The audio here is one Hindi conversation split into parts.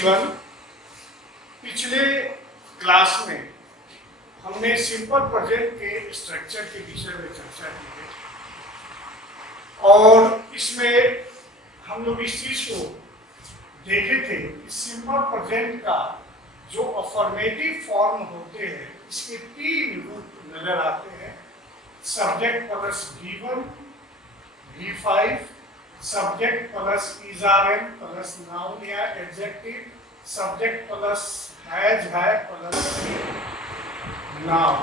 एवरीवन, पिछले क्लास में हमने सिंपल प्रेजेंट के स्ट्रक्चर के विषय में चर्चा की है और इसमें हम लोग इस चीज को देखे थे कि सिंपल प्रेजेंट का जो अफर्मेटिव फॉर्म होते हैं इसके तीन रूप नजर आते हैं। Subject plus V1, V5, subject plus is am plus noun या एडजेक्टिव, सब्जेक्ट प्लस हैज है प्लस नाउन।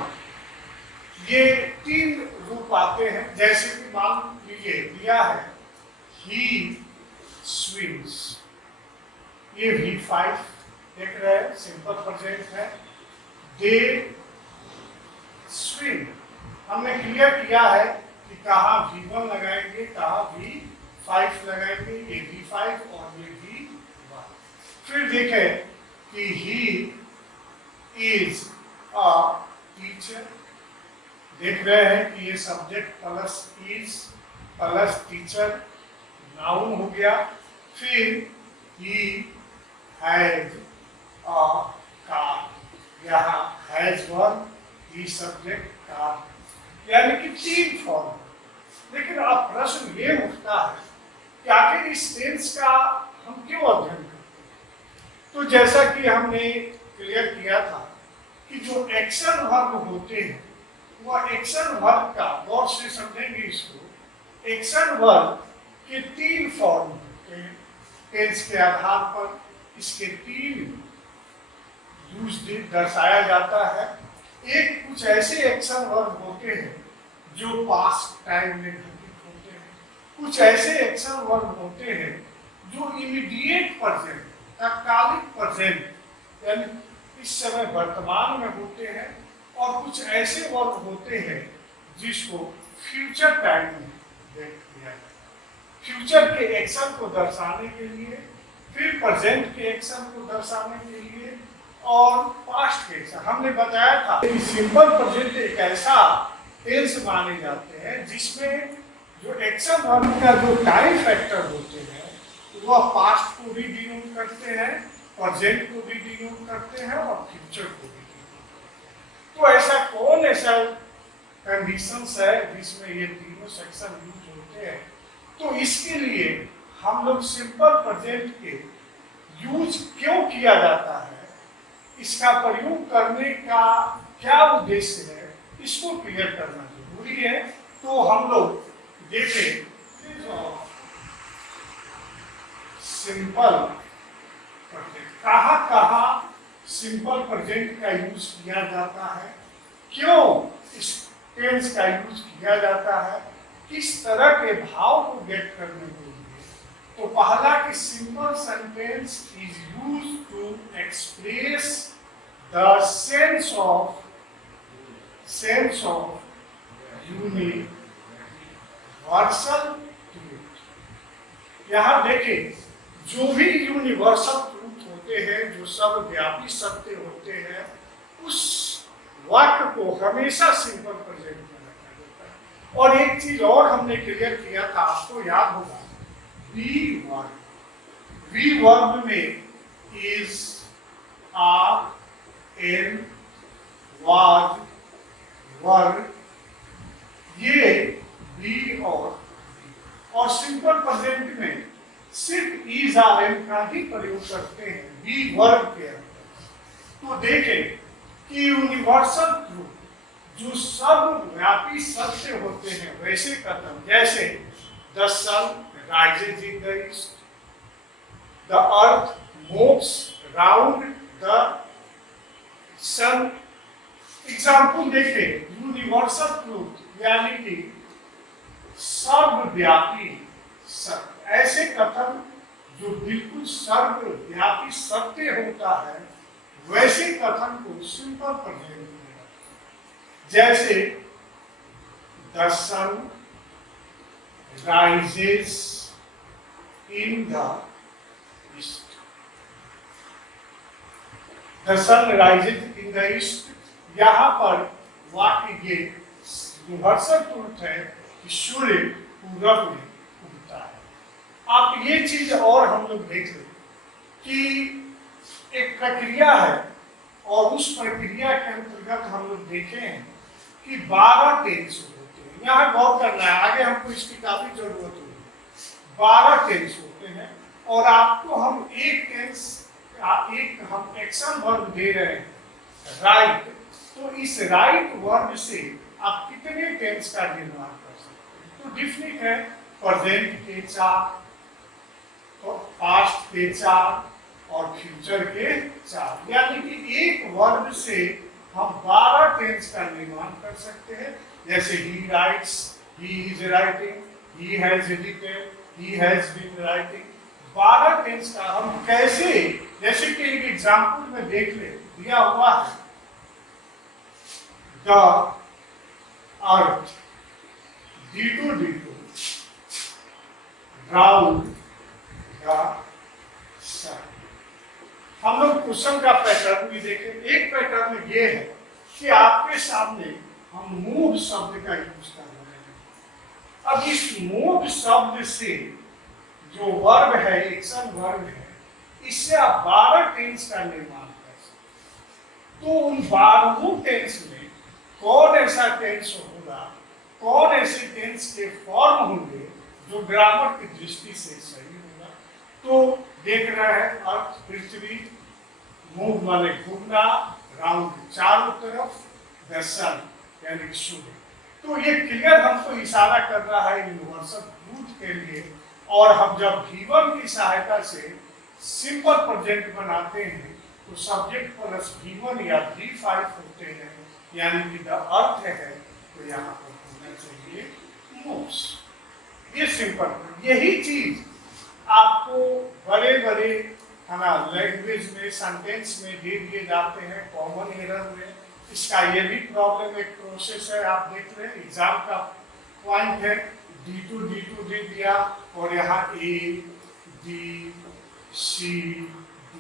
ये तीन रूप आते हैं। जैसे कि मान लीजिए दिया है ही स्विम्स, ये V5 देख रहे हैं, सिंपल प्रेजेंट है। दे स्विम, हमने क्लियर किया है कि कहाँ V1 लगाएंगे, कहाँ V5 लगाएंगे, ये V5 और ये V1। फिर देखें कि he is a teacher, देख रहे हैं कि ये subject plus is plus teacher noun हो गया। फिर he has a car, यहाँ has verb, he subject car, यानी कि तीन फॉर्म। लेकिन अब प्रश्न ये उठता है कि आखिर इस टेंस का हम क्यों अध्ययन करते हैं? तो जैसा कि हमने क्लियर किया था कि जो एक्शन वर्ब होते हैं वह एक्शन वर्ब का, गौर से समझेंगे इसको, एक्शन वर्ब के तीन फॉर्म होते हैं। टेंस के आधार पर इसके तीन यूज दर्शाया जाता है। एक कुछ ऐसे एक्शन वर्ब होते हैं जो पास्ट टाइम में घटित होते हैं, कुछ ऐसे एक्शन वर्ब होते हैं जो इमीडिएट प्रेजेंट, तत्कालिक प्रेजेंट यानी इस समय वर्तमान में होते हैं, और कुछ ऐसे वर्ब होते हैं जिसको फ्यूचर टाइम में देख दिया जाता है। फ्यूचर के एक्शन को दर्शाने के लिए, फिर प्रेजेंट के एक्शन को दर्शाने के लिए और पास्ट के एक्शन। हमने बताया था कि सिंपल प्रेजेंट एक ऐसा टेंस माने जाते हैं जिसमें जो एक्शन वर्ब का जो टाइम फैक्टर होते हैं वह पास्ट को भी डिनोट करते हैं, प्रेजेंट को भी डिनोट करते हैं और फ्यूचर को भी डिनोट करते हैं। तो ऐसा कौन ऐसा कंडीशंस है जिसमें ये तीनों सेक्शन यूज होते हैं? तो इसके लिए हम लोग सिंपल प्रेजेंट के यूज क्यों किया जाता है, इसका प्रयोग करने का क्या उद्देश्य है, इसको क्लियर करना जरूरी है। तो हम लोग देखें सिंपल प्रेजेंट, कहाँ सिंपल प्रेजेंट का यूज किया जाता है, क्यों इस टेंस का यूज किया जाता है, किस तरह के भाव को व्यक्त करने के लिए। तो पहला कि simple sentence is used to express the sense of universal truth. यहाँ देखें, जो भी यूनिवर्सल ट्रूथ होते हैं, जो सर्वव्यापी सत्य होते हैं, उस वाक्य को हमेशा सिंपल प्रेजेंट में रखा जाता है। और एक चीज और हमने क्लियर किया था, आपको याद होगा, वी वर्ब में इज, आर, एन, वाज, वर, ये बी और सिंपल प्रेजेंट में सिर्फ इज़/एम का ही प्रयोग करते हैं बी वर्ब के अंदर। तो देखें कि यूनिवर्सल ट्रूथ जो सर्वव्यापी सत्य होते हैं वैसे कथन, जैसे the sun rises in the east, the earth moves round the sun। Example देखें, यूनिवर्सल ट्रूथ यानी कि सर्वव्यापी सत्य, ऐसे कथन जो बिल्कुल सर्वव्यापी सत्य होता है वैसे कथन को सिंपल प्रेजेंट में, जैसे the sun rises in the east, the sun rises in the east। यहाँ पर वाक्य ये यूनिवर्सल ट्रूथ है कि सूर्य पूरब में उगता है। आप ये चीज और हम लोग देख रहे कि एक प्रक्रिया है और उस प्रक्रिया के अंतर्गत हम लोग देखे हैं कि 12 टेंस होते हैं। यहाँ गौर करना है, आगे हमको इसकी काफी जरूरत होगी। 12 टेंस होते हैं और आपको हम एक हम एक्शन वर्ब दे रहे हैं, राइट। तो इस राइट वर्ब से आप कितने टेंस का निर्माण कर सकते हैं? तो डिफिनिट है, प्रेजेंट के 4, पास्ट के 4 और फ्यूचर के 4, यानी कि एक वर्ब से हम 12 टेंस का निर्माण कर सकते हैं। जैसे he writes, he is writing, he has written, he has been writing. 12 tense का हम कैसे, जैसे कि एक एग्जाम्पल में देख ले, दिया हुआ है the earth, D2 round the sun. हम लोग क्वेश्चन का पैटर्न भी देखें। एक पैटर्न ये है कि आपके सामने हम मूव शब्द का यूज कर रहे हैं। अब इस मूव शब्द से जो वर्ब है, एक्शन वर्ब है, इससे आप 12 टेंस का निर्माण कर सकते। तो उन 12 टेंस में कौन ऐसा टेंस होगा, कौन ऐसे टेंस के फॉर्म होंगे जो ग्रामर की दृष्टि से सही होगा? तो देख रहा है अर्थ, पृथ्वी, मूव माने घूमना, राउंड चारों तरफ, दर्शन यानी सूर्य। तो ये क्लियर हमको इशारा कर रहा है यूनिवर्सल ट्रूथ के लिए। और हम जब V1 की सहायता से सिंपल प्रेजेंट बनाते हैं तो सब्जेक्ट प्लस V1 या V5 होते हैं, यानी कि द अर्थ है तो यहाँ पर होना चाहिए मूव्स। ये सिंपल, यही चीज आपको बड़े बड़े है ना लैंग्वेज में, सेंटेंस में दे दिए जाते हैं कॉमन एरर में। इसका ये भी प्रॉब्लम एक प्रोसेस है, आप देख रहे हैं एग्जाम का पॉइंट है, D2 दे दिया और यहाँ A, D, C, D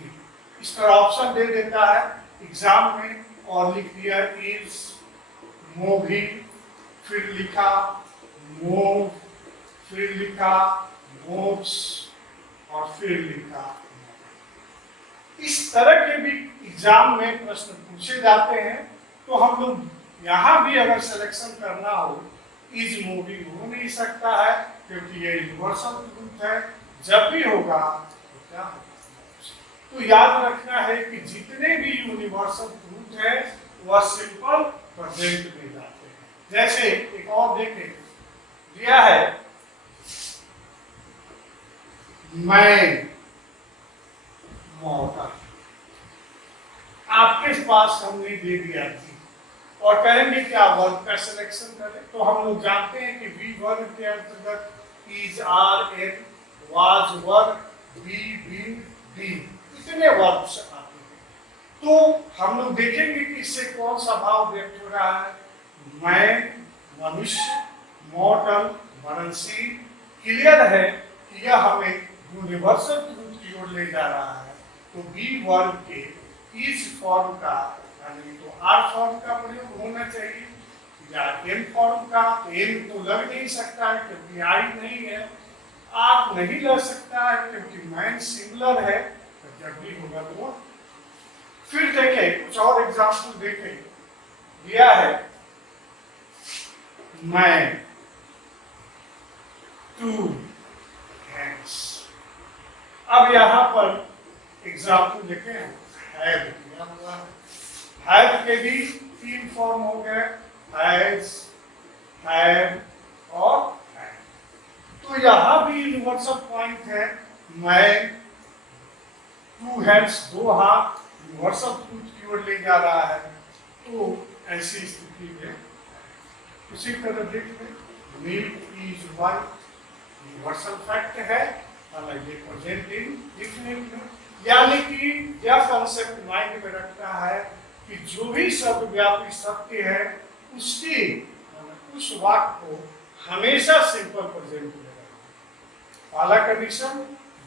इस तरह ऑप्शन दे देता है एग्जाम में, और लिख दिया इज मूविंग, फिर लिखा मूव, फिर लिखा मूव्स और फिर लिखा। इस तरह के भी एग्जाम में प्रश्न पूछे जाते हैं। तो हम लोग यहाँ भी अगर सिलेक्शन करना हो, इज मूविंग हो नहीं सकता है क्योंकि ये यूनिवर्सल ट्रूथ है। जब भी होगा तो क्या होगा? तो याद रखना है कि जितने भी यूनिवर्सल ट्रूथ है वह सिंपल प्रेजेंट में जाते हैं। जैसे एक और देखें, दिया है मैं मौका, आपके पास हमने दे दिया थी और कहेंगे क्या वर्ब का सिलेक्शन करें। तो हम लोग जानते हैं कि वी वर्ब के अंतर्गत is, are, am, was verb, be, been, been, इतने वर्ब्स आते हैं। तो हम लोग देखेंगे कि इससे कौन सा भाव व्यक्त हो रहा है। मैं, मनुष्य, मॉडल, मरणशील। क्लियर है कि यह हमें यूनिवर्सल ट्रूथ की ओर ले जा रहा है। तो बी वर्ब के इस फॉर्म का, यानी तो आर फॉर्म का प्रयोग होना चाहिए या एम फॉर्म का। एम तो लग नहीं सकता है क्योंकि आई नहीं है, आर नहीं लग सकता है क्योंकि मैन सिंगुलर है। तो जब भी होगा तो फिर देखें, कुछ और एग्जाम्पल देखें। दिया है मैं, टू हैंड्स। अब यहाँ पर एग्जाम्पल देखें, हैव दिया हुआ है। हैव के भी 3 फॉर्म हो गए, हैज, हैव और हैव। तो यहाँ भी यूनिवर्सल पॉइंट है, मैं, टू हैंड्स, 2 हाथ, यूनिवर्सल ट्रूथ की ओर ले जा रहा है। तो ऐसी स्थिति में उसी तरह देख लें, milk is white, universal fact है, प्रेजेंट इन डिफिनिट। यानी कि यह कॉन्सेप्ट माइंड में रखता है कि जो भी शब्द व्यापी सत्य है उसकी, उस वाक्य को हमेशा सिंपल प्रेजेंट में रखना। पहला कंडीशन।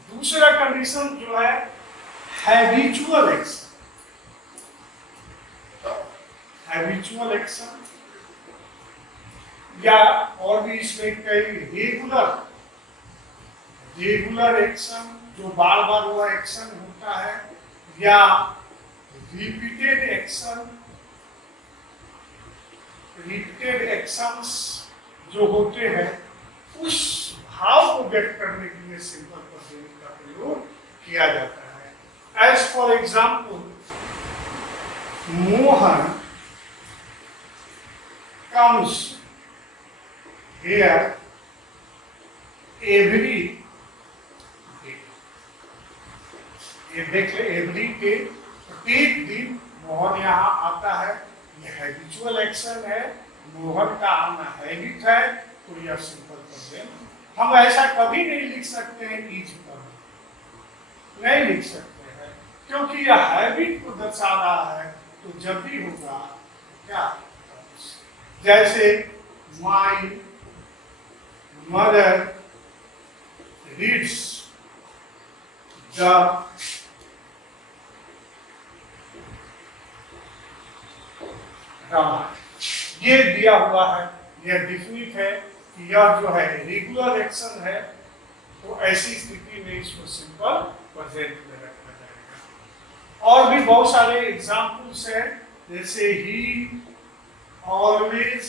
दूसरा कंडीशन जो है हैबिचुअल एक्शन। हैबिचुअल एक्शन या और भी इसमें कई रेगुलर एक्शन, जो बार बार वह एक्शन होता है, या रिपीटेड एक्शंस जो होते हैं उस भाव को व्यक्त करने के लिए सिंपल प्रेजेंट का प्रयोग किया जाता है। As for example, Mohan comes here every day। ये देख ले, एवरी डे, प्रत्येक दिन मोहन यहाँ आता है। ये हैबिचुअल एक्शन है, मोहन का आना हैबिट है, तो यह सिंपल प्रेजेंट। हम ऐसा कभी नहीं लिख सकते हैं इज पर, नहीं लिख सकते हैं, क्योंकि यह हैबिट को दर्शा रहा है। तो जब भी होगा क्या, जैसे my mother reads the Ramayana, ये दिया हुआ है, यह डिफिनिट है कि यह जो है रेगुलर एक्शन है। तो ऐसी स्थिति में इसको सिंपल प्रेजेंट में रखा जाएगा। और भी बहुत सारे एग्जाम्पल्स हैं, जैसे ही always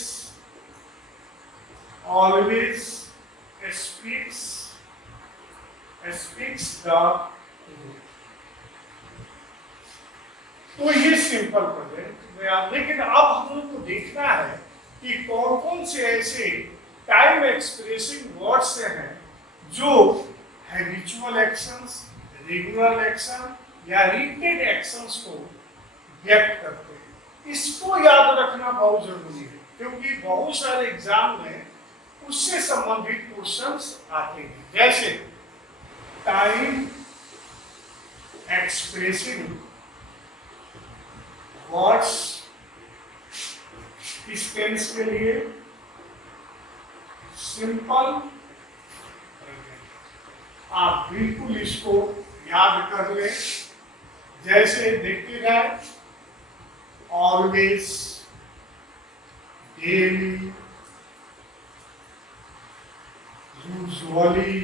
speaks the truth। तो ये सिंपल प्रेजेंट में आप, लेकिन अब हम लोग को देखना है कि कौन कौन से ऐसे टाइम एक्सप्रेसिंग वर्ड्स हैं जो हैबिचुअल एक्शंस, रेगुलर एक्शन या रिपीटेड एक्शंस को व्यक्त करते हैं। इसको याद रखना बहुत जरूरी है, क्योंकि बहुत सारे एग्जाम में उससे संबंधित क्वेश्चंस आते हैं। जैसे टाइम एक्सप्रेसिंग वर्ड्स, इस टेंस के लिए सिंपल, आप बिल्कुल इसको याद कर ले। जैसे देखते जाए, always, daily, usually,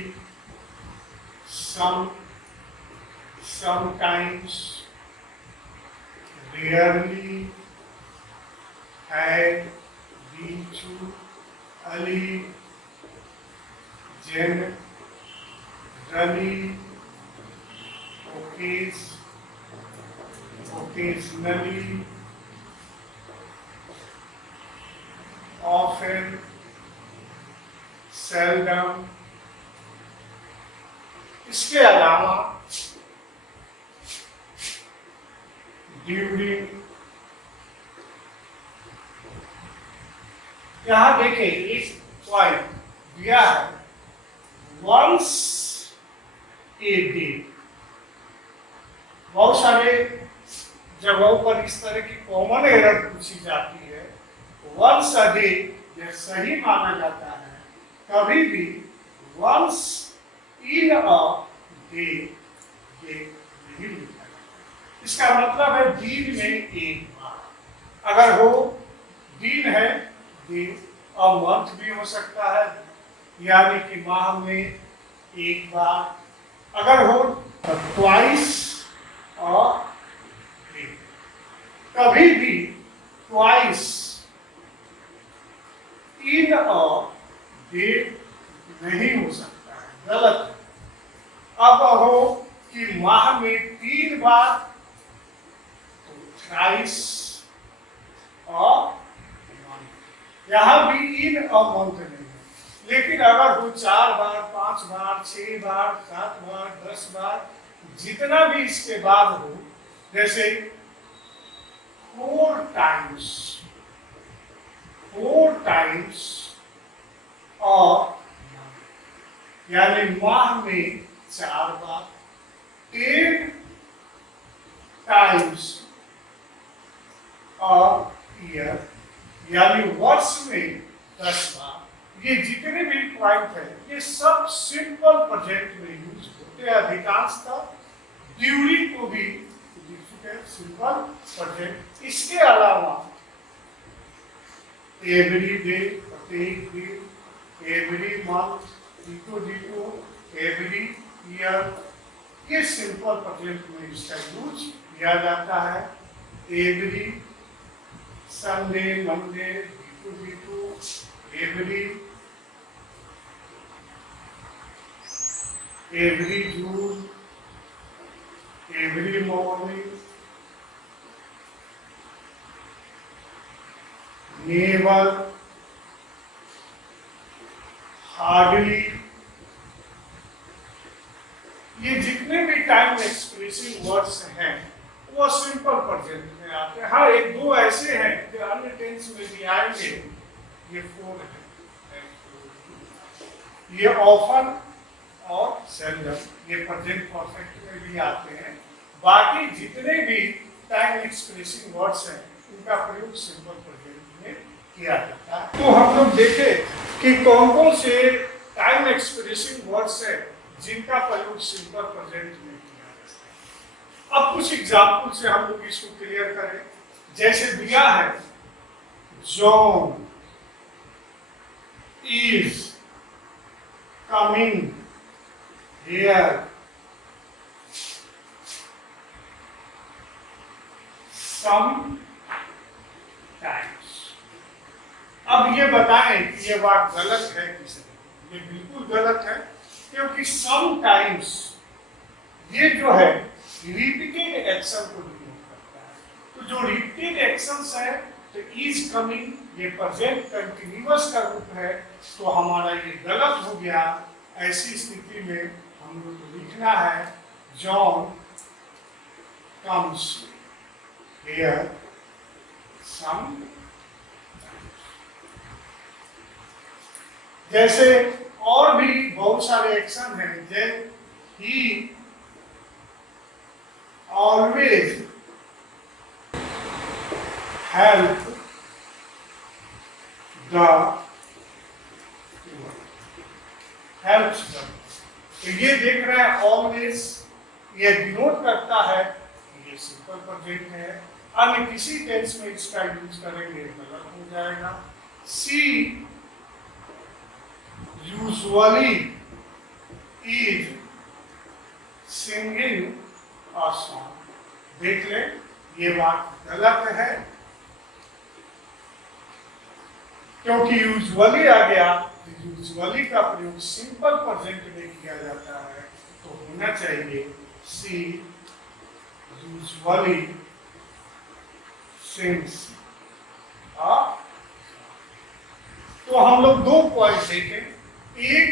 sometimes, rarely, had, been to, ali, generally, occasionally, often, seldom। इसके अलावा ड्यूरिंग, यहां देखिए एक पॉइंट दिया है, वंस ए डे। बहुत सारे जगहों पर इस तरह की कॉमन एरर पूछी जाती है। वंस अ डे यह सही माना जाता है, कभी भी वंस इन अ डे ये नहीं लिखा जाता। इसका मतलब है दिन में एक बार। अगर हो दिन है दिन, और मंथ भी हो सकता है, यानी कि माह में एक बार। अगर हो ट्वाइस और कभी भी ट्वाइस इन अ डे नहीं हो सकता है, गलत है। अब हो कि माह में 3 बार, तो थ्राइस और यहां भी इन अ मंथ नहीं है। लेकिन अगर हो 4 बार, 5 बार, 6 बार, 7 बार, 10 बार, जितना भी इसके बाद हो, जैसे 4 टाइम्स और यानी माह में 4 बार, 10 टाइम्स और ईयर यानी वर्ष में 10 बार। ये जितने भी पॉइंट है ये सब सिंपल प्रेजेंट में यूज होते हैं। अधिकांशतः ड्यूरिंग को भी सिंपल प्रेजेंट। इसके अलावा एवरी डे, प्रत्येक दिन, every month, ditto, every year, ये सिंपल प्रेजेंट में इसका यूज किया जाता है। एवरी संडे, मंडे, वीटू, every June, every morning, never, hardly, ये जितने भी टाइम एक्सप्रेसिंग वर्ड्स हैं वो सिंपल प्रेजेंट में आते हैं। हाँ, एक दो ऐसे हैं जो अन्य टेंस में भी आएंगे, ये 4 है। ये ऑफन और सेल्डम, ये प्रेजेंट परफेक्ट में भी आते हैं। बाकी जितने भी टाइम एक्सप्रेसिंग वर्ड्स हैं उनका प्रयोग सिंपल प्रेजेंट में किया जाता है। तो हम लोग देखें कि कौन कौन से टाइम एक्सप्रेसिंग वर्ड्स हैं जिनका प्रयोग सिंपल प्रेजेंट में किया जाता है। अब कुछ एग्जाम्पल से हम लोग इसको क्लियर करें। जैसे दिया है, John is coming here sometimes. अब ये बताएं कि ये बात गलत है कि सही। ये बिल्कुल गलत है, क्योंकि सम टाइम्स ये जो है रिपीटेड एक्शन को डिनोट करता है। तो जो रिपीटेड एक्शंस है, तो इज कमिंग ये प्रेजेंट कंटिन्यूअस का रूप है, तो हमारा ये गलत हो गया। ऐसी स्थिति में हम लोग को लिखना है जॉन कम्स हियर सम। जैसे और भी बहुत सारे एक्शन हैं, जैसे ही ऑलवेज हेल्प हेल्प्स द। तो ये देख रहे हैं ऑलवेज, ये डिनोट करता है ये सिंपल प्रेजेंट है। अन्य किसी टेंस में इसका यूज करेंगे गलत हो जाएगा। She usually is singing a song. देख ले, ये बात गलत है, क्योंकि यूजुअली आ गया। यूजुअली का प्रयोग सिंपल प्रेजेंट में किया जाता है, तो होना चाहिए सी यूजुअली सिंग्स अ। तो हम लोग दो पॉइंट देखें। एक,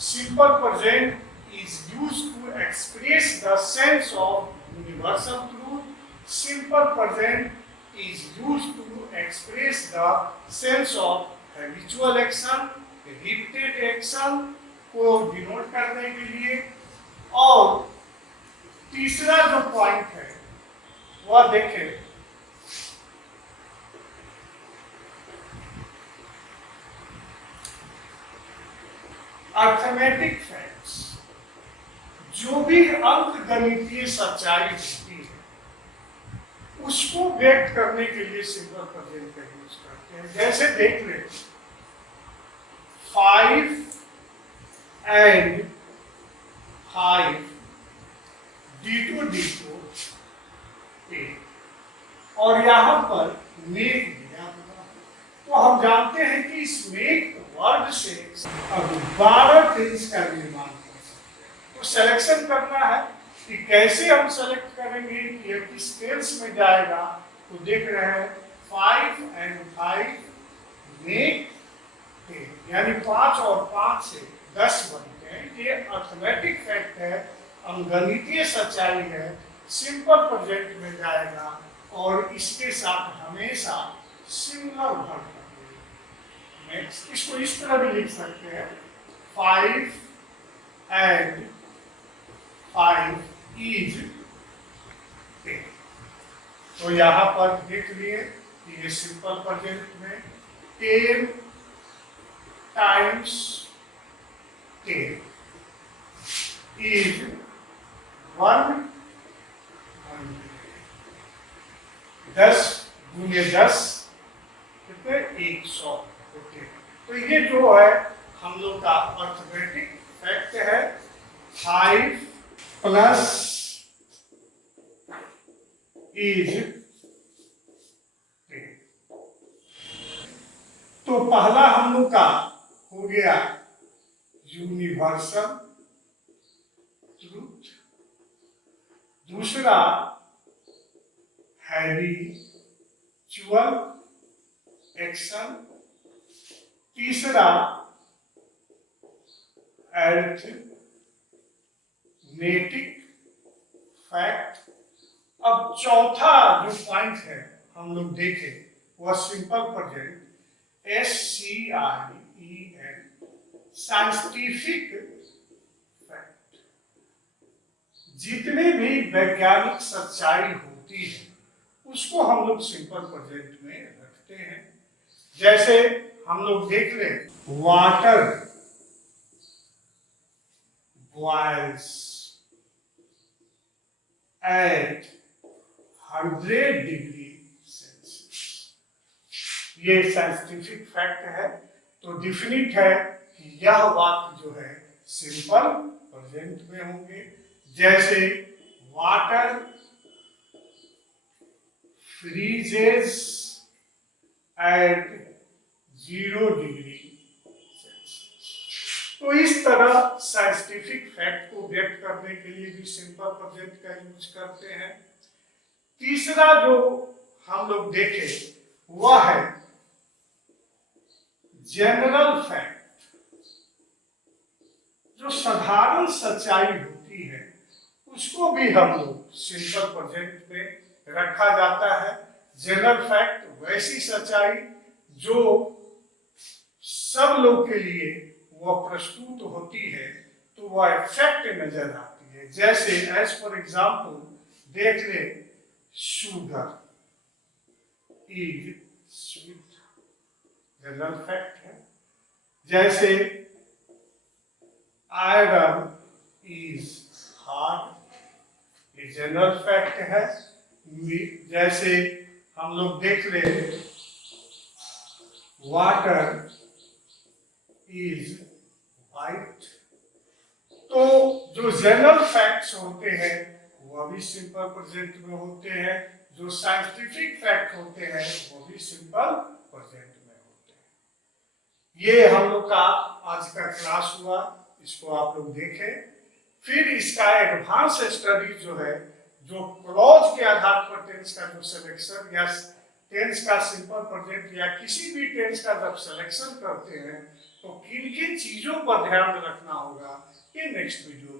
simple present is used to express the sense of universal truth. Simple present is used to express the sense of habitual action, repeated action को डिनोट करने के लिए। और तीसरा जो पॉइंट है वह देखें, अर्थमेटिक फैक्ट्स, जो भी अंकगणितीय सच्चाई होती है उसको व्यक्त करने के लिए सिंपल प्रेजेंट का यूज करते हैं। जैसे देख ले, 5 and 5 D2 और यहां पर मेक दिया हुआ। तो हम जानते हैं कि इस मेक वर्ड से अब 12 टेंस का निर्माण कर सकते हैं। तो सिलेक्शन करना है कि कैसे हम सेलेक्ट करेंगे कि यह किस टेंस में जाएगा। तो देख रहे हैं 5 and 5 मेक 10, यानी 5 और 5 से 10 बनते हैं। ये अर्थमेटिक फैक्ट है, अंकगणितीय सच्चाई है, सिंपल प्रेजेंट में जाएगा और इसके साथ हमेशा सिंगुलर वर्ब लगेगा। नेक्स्ट, इसको इस तरह भी लिख सकते हैं, 5 and 5 is 10। तो यहाँ पर देख लिए कि ये सिंपल प्रेजेंट में 10 times 10 is 100। 10 गुने 10 कितने, 100 होते हैं। तो ये जो है हम लोग का अर्थमेटिक फैक्ट है, 5 प्लस इज टेन। तो पहला हम लोग का हो गया यूनिवर्सल ट्रूथ, दूसरा हैबिचुअल एक्शन, तीसरा अरिथमेटिक फैक्ट। अब चौथा जो पॉइंट है हम लोग देखें वह simple present, SCIEN, scientific fact. जितने भी वैज्ञानिक सच्चाई होती है उसको हम लोग सिंपल प्रेजेंट में रखते हैं। जैसे हम लोग देख लें, water boils at 100 degree Celsius. ये साइंटिफिक फैक्ट है। तो डिफिनिट है कि यह वाक्य जो है सिंपल प्रेजेंट में होंगे। जैसे water freezes at 0 degree Celsius. तो इस तरह साइंटिफिक फैक्ट को व्यक्त करने के लिए भी सिंपल प्रेजेंट का यूज करते हैं। तीसरा जो हम लोग देखें वह है जनरल फैक्ट। जो साधारण सच्चाई होती है उसको भी हम लोग सिंपल प्रेजेंट में रखा जाता है। जनरल फैक्ट वैसी सच्चाई जो सब लोग के लिए वह प्रस्तुत होती है तो वह फैक्ट नजर आती है। जैसे एज फॉर एग्जाम्पल देख ले, sugar is sweet, general fact है। जैसे आयरन इज हार्ड, ये जनरल फैक्ट है। जैसे हम लोग देख ले, वाटर इज वाइट। तो जो जनरल फैक्ट्स होते हैं वह भी सिंपल प्रेजेंट में होते हैं। जो साइंटिफिक फैक्ट होते हैं वो भी सिंपल प्रेजेंट में होते हैं। ये हम लोग का आज का क्लास हुआ, इसको आप लोग देखें। फिर इसका एडवांस स्टडी जो है, जो क्लॉज के आधार पर टेंस का जो सिलेक्शन या टेंस का सिंपल प्रेजेंट या किसी भी टेंस का जब सिलेक्शन करते हैं तो किन किन चीजों पर ध्यान रखना होगा, ये नेक्स्ट वीडियो